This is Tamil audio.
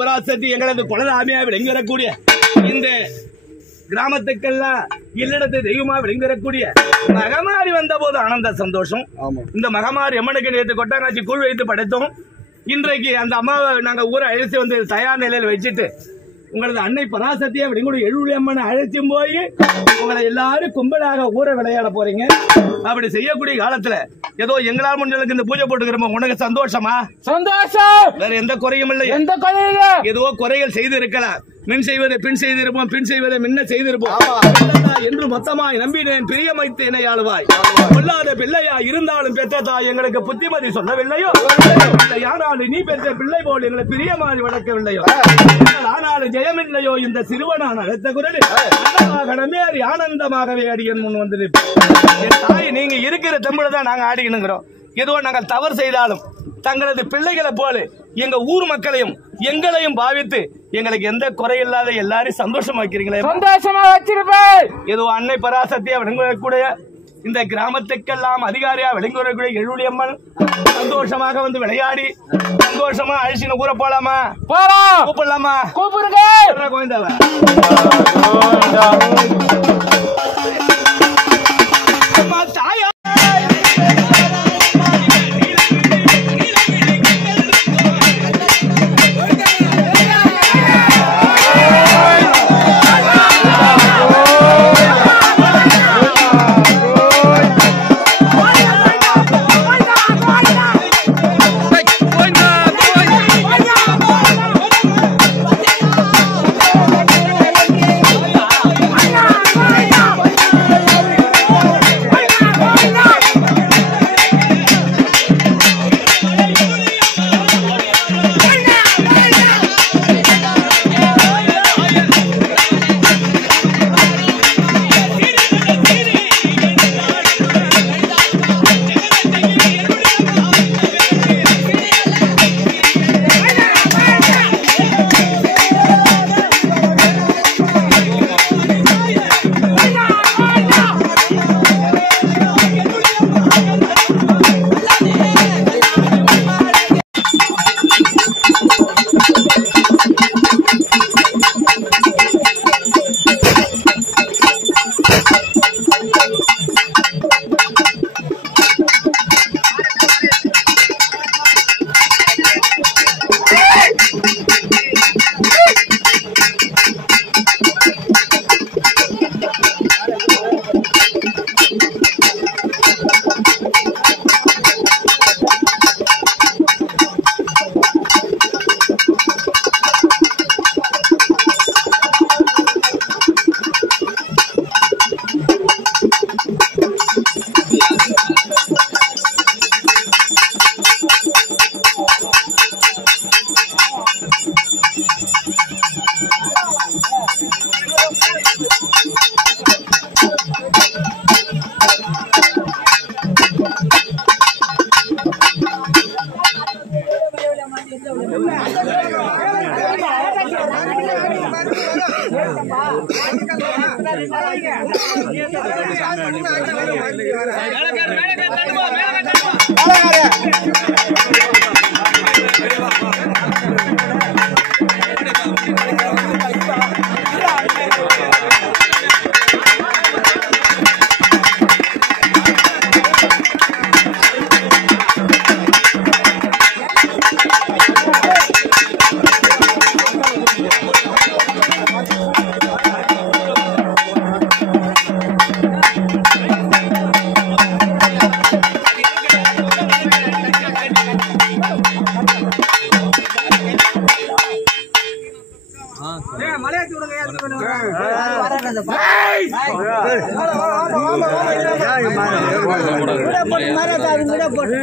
பராசக்தி எங்களது குலதாமியா விளங்கக்கூடிய இந்த கிராமத்துக்கெல்லாம் இல்லிடத்து தெய்வமா விளங்கக்கூடிய மகமாரி வந்த போது ஆனந்த சந்தோஷம். இந்த மகமாரி அம்மனுக்கு நேற்று கொட்டாங்காட்சி கூழ் வைத்து படைத்தோம். இன்றைக்கு அந்த அம்மாவை நாங்க ஊரை அழைச்சி வந்து தயார் நிலையில் வச்சுட்டு உங்களது அன்னை பராசக்தியா விளங்கக்கூடிய எழுவுளி அம்மனை அழைச்சும் போய் உங்களை எல்லாரும் கும்பலாக ஊரை விளையாட போறீங்க. அப்படி செய்யக்கூடிய காலத்துல ஏதோ எங்களால் முடிஞ்சதுக்கு இந்த பூஜை போட்டுக்கிறோம். உனக்கு சந்தோஷமா? சந்தோஷம். வேற எந்த குறையும் இல்லை. எந்த குறையும் ஏதோ குறைகள் செய்து இருக்கலாம். மின் செய்வதை பின் செய்திருப்போம், பின் செய்வதை முன்ன செய்திருப்போம் என்று மொத்தமாய் நம்பினேன். பிரியமைத்து என்னை ஆளுவாய். கொல்லாத பிள்ளையா இருந்தாலும் பெற்ற தாய் எங்களுக்கு புத்திமதி சொல்லவில்லையோ? ஆனாலும் நீ பெற்ற பிள்ளை போல் எங்களை பிரியமாறி வளர்க்கவில்லையோ? ஆனாலும் ஜெயமில்லையோ? இந்த சிறுவனான அழைத்த குரலில் கடமேறி ஆனந்தமாகவே அடியன் முன் வந்து என் தாய் நீங்க இருக்கிற தெம்புலதான் நாங்க ஆடிக்கணுங்கிறோம். ஏதோ நாங்கள் தவறு செய்தாலும் தங்களது பிள்ளைகளை போல எங்க ஊர் மக்களையும் எங்களையும் பாவித்து எங்களுக்கு எந்த குறையில்லாத எல்லாரையும் சந்தோஷமா வைக்கிறீங்களே. சந்தோஷமா வச்சிருப்பேன். ஏதோ அன்னை பராசக்தியா விளங்கக்கூடிய இந்த கிராமத்துக்கெல்லாம் அதிகாரியா விளங்கக்கூடிய எழுவுளி அம்மன் சந்தோஷமாக வந்து விளையாடி சந்தோஷமா அழிச்சின்னு ஊற போலாமா? போலாம். கூப்பிடலாமா? கூப்பிடுங்க. கோவிந்தாவ தாயா போட்டு